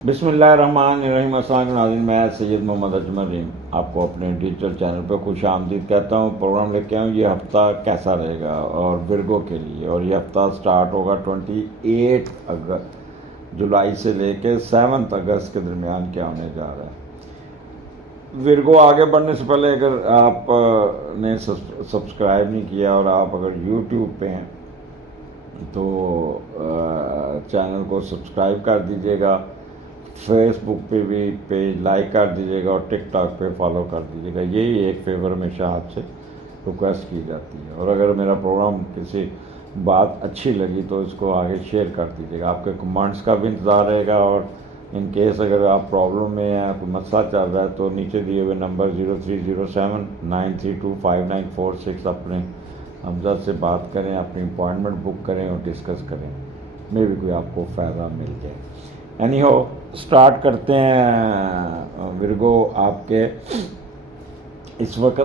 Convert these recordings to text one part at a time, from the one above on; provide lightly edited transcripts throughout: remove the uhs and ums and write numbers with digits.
بسم اللہ الرحمن الرحیم۔ السلام علیکم ناظرین، میں سید محمد اجمل رحیم آپ کو اپنے ڈیجیٹل چینل پہ خوش آمدید کہتا ہوں۔ پروگرام لے کے آؤں یہ ہفتہ کیسا رہے گا اور ورگو کے لیے، اور یہ ہفتہ سٹارٹ ہوگا 28 جولائی سے لے کے 7 اگست کے درمیان کیا ہونے جا رہا ہے۔ ورگو آگے بڑھنے سے پہلے اگر آپ نے سبسکرائب نہیں کیا اور آپ اگر یوٹیوب پہ ہیں تو چینل کو سبسکرائب کر دیجیے گا، فیس بک پہ بھی پیج لائک کر دیجیے گا اور ٹک ٹاک پہ فالو کر دیجیے گا۔ یہی ایک فیور ہمیشہ آپ سے ریکویسٹ کی جاتی ہے، اور اگر میرا پروگرام کسی بات اچھی لگی تو اس کو آگے شیئر کر دیجیے گا۔ آپ کے کمنٹس کا بھی انتظار رہے گا، اور ان کیس اگر آپ پرابلم میں ہیں، کوئی مسئلہ چل رہا ہے، تو نیچے دیے ہوئے نمبر 030793259446 اپنے ہمزہ سے بات کریں، اپنی اپوائنٹمنٹ بک کریں اور ڈسکس کریں، میں بھی کوئی آپ کو فائدہ مل جائے۔ اینی ہو سٹارٹ کرتے ہیں۔ ورگو آپ کے اس وقت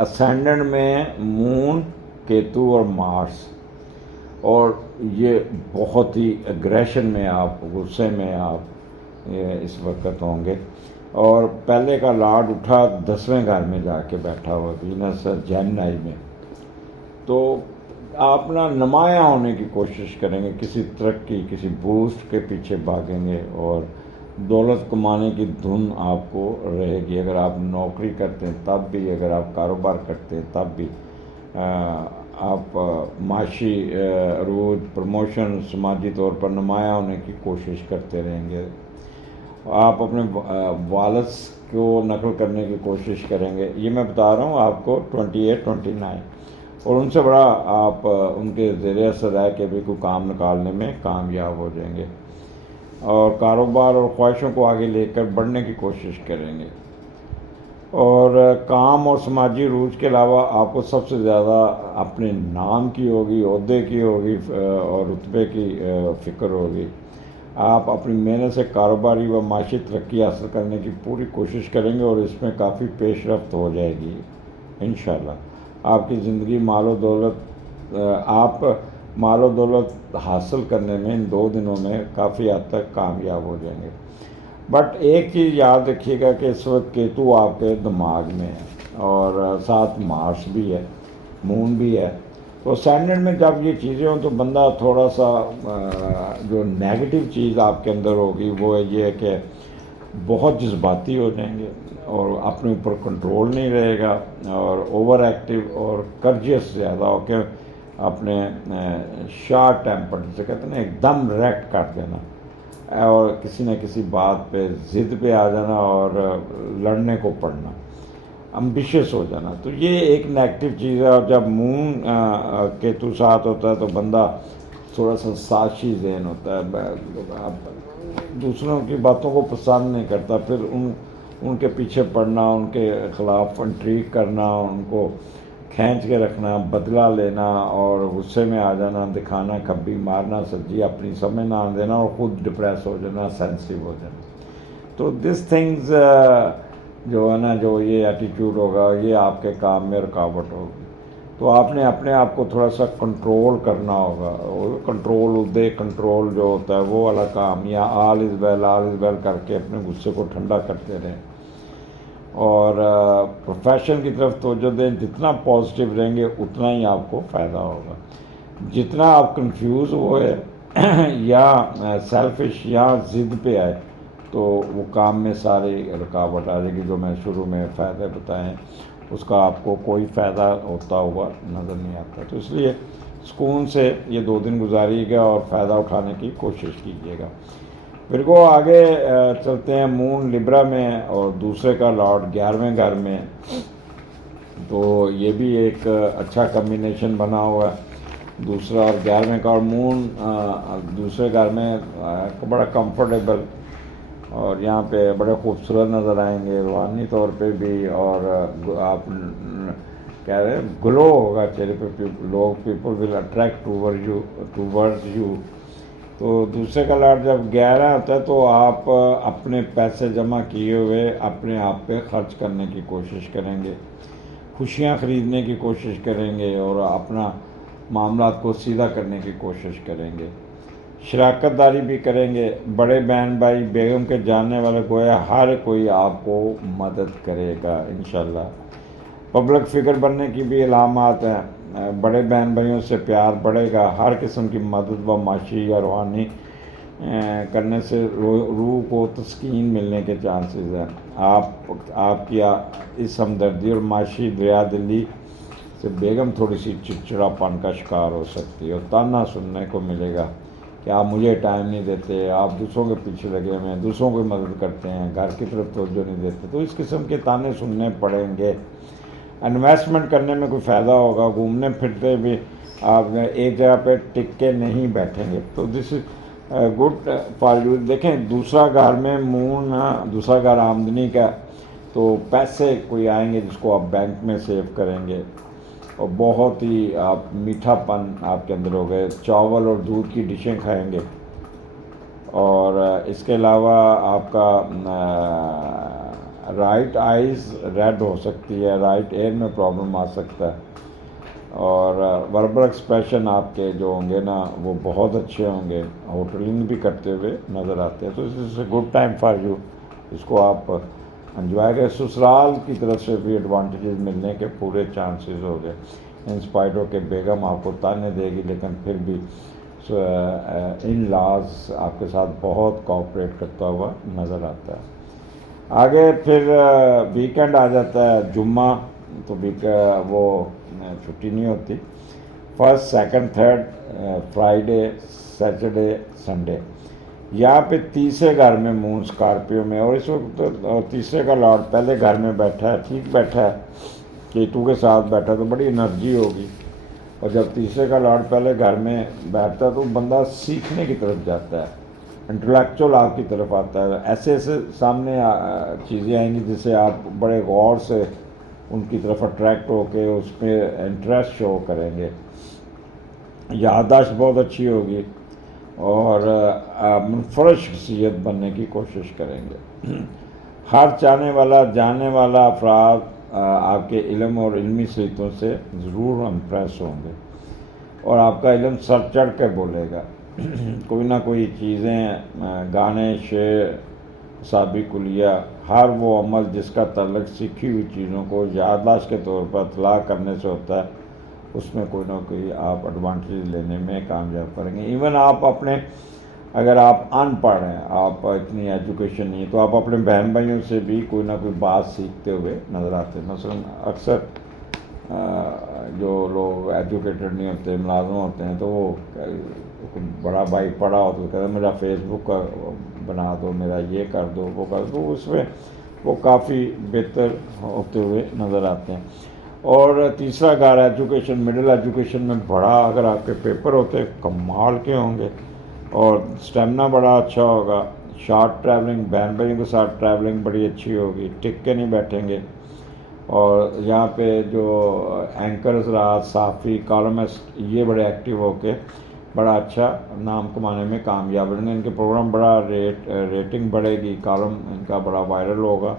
اسینڈنٹ میں مون، کیتو اور مارس، اور یہ بہت ہی اگریشن میں، آپ غصے میں آپ اس وقت ہوں گے، اور پہلے کا لارڈ اٹھا 10ویں گھر میں جا کے بیٹھا ہوا وینس جیمنائی میں، تو آپ نمایاں ہونے کی کوشش کریں گے، کسی ترقی، کسی بوسٹ کے پیچھے بھاگیں گے، اور دولت کمانے کی دھن آپ کو رہے گی۔ اگر آپ نوکری کرتے ہیں تب بھی، اگر آپ کاروبار کرتے ہیں تب بھی، آپ معاشی عروج، پروموشن، سماجی طور پر نمایاں ہونے کی کوشش کرتے رہیں گے۔ آپ اپنے والد کو نقل کرنے کی کوشش کریں گے، یہ میں بتا رہا ہوں آپ کو 28-29، اور ان سے بڑا آپ ان کے زیر اثر رہ کے بھی کوئی کام نکالنے میں کامیاب ہو جائیں گے، اور کاروبار اور خواہشوں کو آگے لے کر بڑھنے کی کوشش کریں گے، اور کام اور سماجی عروج کے علاوہ آپ کو سب سے زیادہ اپنے نام کی ہوگی، عہدے کی ہوگی اور رتبے کی فکر ہوگی۔ آپ اپنی محنت سے کاروباری و معاشی ترقی حاصل کرنے کی پوری کوشش کریں گے، اور اس میں کافی پیش رفت ہو جائے گی انشاءاللہ۔ آپ کی زندگی آپ مال و دولت حاصل کرنے میں ان 2 دنوں میں کافی حد تک کامیاب ہو جائیں گے۔ بٹ ایک چیز یاد رکھیے گا کہ اس وقت کیتو آپ کے دماغ میں ہے، اور ساتھ مارس بھی ہے، مون بھی ہے، تو اسینڈنٹ میں جب یہ چیزیں ہوں تو بندہ تھوڑا سا جو نیگیٹو چیز آپ کے اندر ہوگی وہ یہ ہے کہ بہت جذباتی ہو جائیں گے، اور اپنے اوپر کنٹرول نہیں رہے گا، اور اوور ایکٹیو اور کرجیس زیادہ ہو کے اپنے شارٹ ٹیمپر جسے کہتے ہیں نا، ایک دم ریکٹ کر دینا، اور کسی نہ کسی بات پہ ضد پہ آ جانا اور لڑنے کو پڑنا، امبیشیس ہو جانا، تو یہ ایک نیگیٹو چیز ہے۔ اور جب مون کیتو ساتھ ہوتا ہے تو بندہ تھوڑا سا سازشی ذہن ہوتا ہے، دوسروں کی باتوں کو پسند نہیں کرتا، پھر ان کے پیچھے پڑنا، ان کے خلاف انٹریگ کرنا، ان کو کھینچ کے رکھنا، بدلہ لینا، اور غصے میں آ جانا، دکھانا، کبھی مارنا، سبزی اپنی سمجھ نہ آنے دینا، اور خود ڈپریس ہو جانا، سینسٹیو ہو جانا۔ تو دس تھنگز جو ہے نا، جو یہ ایٹیٹیوڈ ہوگا، یہ آپ کے کام میں رکاوٹ ہوگی، تو آپ نے اپنے آپ کو تھوڑا سا کنٹرول کرنا ہوگا، اور کنٹرول جو ہوتا ہے وہ والا کام، یا آل از ویل کر کے اپنے غصے کو ٹھنڈا کرتے رہیں، اور پروفیشن کی طرف توجہ دیں۔ جتنا پازیٹیو رہیں گے اتنا ہی آپ کو فائدہ ہوگا۔ جتنا آپ کنفیوز ہوئے یا سیلفش یا ضد پہ آئے تو وہ کام میں ساری رکاوٹ آ جائے گی۔ جو میں شروع میں فائدے بتائے ہیں اس کا آپ کو کوئی فائدہ ہوتا ہوا نظر نہیں آتا، تو اس لیے سکون سے یہ 2 دن گزاریے گا اور فائدہ اٹھانے کی کوشش کیجیے گا۔ پھر کو آگے چلتے ہیں۔ مون لبرا میں اور دوسرے کا لارڈ 11ویں گھر میں، تو یہ بھی ایک اچھا کمبینیشن بنا ہوا ہے، دوسرا اور 11ویں کا، اور مون دوسرے گھر میں بڑا کمفرٹیبل، اور یہاں پہ بڑے خوبصورت نظر آئیں گے روحانی طور پہ بھی، اور آپ کہہ رہے ہیں گلو ہوگا چہرے پہ، لوگ people will attract toward you. تو دوسرے کا لارڈ جب 11 ہوتا ہے تو آپ اپنے پیسے جمع کیے ہوئے اپنے آپ پہ خرچ کرنے کی کوشش کریں گے، خوشیاں خریدنے کی کوشش کریں گے، اور اپنا معاملات کو سیدھا کرنے کی کوشش کریں گے۔ شراکت داری بھی کریں گے. بڑے بہن بھائی بیگم کے جاننے والے گویا ہر کوئی آپ کو مدد کرے گا انشاءاللہ. پبلک فگر بننے کی بھی علامات ہیں. بڑے بہن بھائیوں سے پیار بڑھے گا. ہر قسم کی مدد و معاشی یا روحانی کرنے سے روح کو تسکین ملنے کے چانسز ہیں. آپ کی اس ہمدردی اور معاشی دریا دلی سے بیگم تھوڑی سی چڑچڑا پن کا شکار ہو سکتی ہے اور تانا سننے کو ملے گا کہ آپ مجھے ٹائم نہیں دیتے, آپ دوسروں کے پیچھے لگے ہوئے ہیں, دوسروں کو مدد کرتے ہیں, گھر کی طرف توجہ نہیں دیتے. تو اس قسم کے تانے سننے پڑیں گے. انویسٹمنٹ کرنے میں کوئی فائدہ ہوگا. گھومنے پھرتے بھی آپ ایک جگہ پہ ٹک کے نہیں بیٹھیں گے. تو دس از گڈ فار یو. دیکھیں دوسرا گھر میں مون, دوسرا گھر آمدنی کا, تو پیسے کوئی آئیں گے جس کو آپ بینک میں سیو کریں گے اور بہت ہی آپ میٹھا پن آپ کے اندر ہو گئے. چاول اور دودھ کی ڈشیں کھائیں گے. اور اس کے علاوہ آپ کا رائٹ آئیز ریڈ ہو سکتی ہے, رائٹ ایئر میں پرابلم آ سکتا ہے. اور وربل ایکسپریشن آپ کے جو ہوں گے نا وہ بہت اچھے ہوں گے. ہوٹلنگ بھی کرتے ہوئے نظر آتے ہیں. تو اس گڈ ٹائم فار یو. اس کو آپ انجوائے کریں. سسرال کی طرف سے بھی ایڈوانٹیجز ملنے کے پورے چانسز ہو گئے. انسپائٹ ہو کہ بیگم آپ کو تانے دے گی لیکن پھر بھی ان لاز آپ کے ساتھ بہت کوآپریٹ کرتا ہوا نظر آتا ہے. آگے پھر ویکینڈ آ جاتا ہے. جمعہ تو وہ چھٹی نہیں ہوتی. First, second, third, Friday, Saturday, Sunday. یہاں پہ تیسرے گھر میں مون اسکارپیو میں, اور اس وقت تیسرے کا لارڈ پہلے گھر میں بیٹھا ہے, ٹھیک بیٹھا ہے, کیتو کے ساتھ بیٹھا تو بڑی انرجی ہوگی. اور جب تیسرے کا لارڈ پہلے گھر میں بیٹھتا ہے تو بندہ سیکھنے کی طرف جاتا ہے, انٹلیکچوئل آپ کی طرف آتا ہے. ایسے ایسے سامنے چیزیں آئیں گی جسے آپ بڑے غور سے ان کی طرف اٹریکٹ ہو کے اس پہ انٹرسٹ شو کریں گے. یادداشت بہت اچھی ہوگی اور منفرد شخصیت بننے کی کوشش کریں گے. ہر چاہنے والا جاننے والا افراد آپ کے علم اور علمی صلاحیتوں سے ضرور امپریس ہوں گے اور آپ کا علم سر چڑھ کے بولے گا. کوئی نہ کوئی چیزیں, گانے, شعر, سابق کلیہ, ہر وہ عمل جس کا تعلق سیکھی ہوئی چیزوں کو یادداشت کے طور پر اطلاع کرنے سے ہوتا ہے, اس میں کوئی نہ کوئی آپ ایڈوانٹیج لینے میں کامیاب کریں گے. ایون آپ اپنے, اگر آپ ان پڑھ ہیں, آپ اتنی ایجوکیشن نہیں ہے, تو آپ اپنے بہن بھائیوں سے بھی کوئی نہ کوئی بات سیکھتے ہوئے نظر آتے ہیں. مثلا اکثر جو لوگ ایجوکیٹڈ نہیں ہوتے, ملازم ہوتے ہیں, تو وہ بڑا بھائی پڑھا ہو تو کہتے ہیں میرا فیس بک کا بنا دو, میرا یہ کر دو, وہ کر دو. اس میں وہ کافی بہتر ہوتے ہوئے نظر آتے ہیں. اور تیسرا گھر ایجوکیشن, مڈل ایجوکیشن میں بڑا, اگر آپ کے پیپر ہوتے کمال کے ہوں گے اور اسٹیمنا بڑا اچھا ہوگا. شارٹ ٹریولنگ, بہن بھائیوں کے ساتھ ٹریولنگ بڑی اچھی ہوگی, ٹک کے نہیں بیٹھیں گے. اور یہاں پہ جو اینکرز رہا, صحافی, کالمسٹ, یہ بڑے ایکٹیو ہو کے بڑا اچھا نام کمانے میں کامیاب رہیں گے. ان کے پروگرام بڑا ریٹنگ بڑھے گی, کالم ان کا بڑا وائرل ہوگا.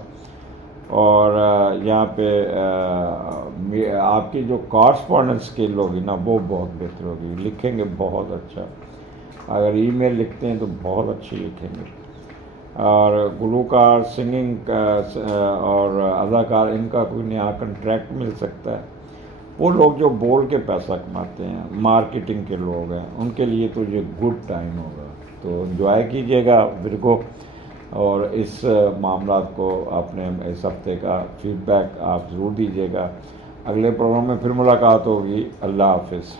اور یہاں پہ آپ کی جو کارسپونڈنس اسکل ہوگی نا وہ بہت بہتر ہوگی. لکھیں گے بہت اچھا, اگر ای میل لکھتے ہیں تو بہت اچھی لکھیں گے. اور گلوکار, سنگنگ اور اداکار, ان کا کوئی نیا کنٹریکٹ مل سکتا ہے. وہ لوگ جو بول کے پیسہ کماتے ہیں, مارکیٹنگ کے لوگ ہیں, ان کے لیے تو یہ گڈ ٹائم ہوگا. تو انجوائے کیجیے گا ورگو, اور اس معاملات کو اپنے اس ہفتے کا فیڈ بیک آپ ضرور دیجیے گا. اگلے پروگرام میں پھر ملاقات ہوگی. اللہ حافظ.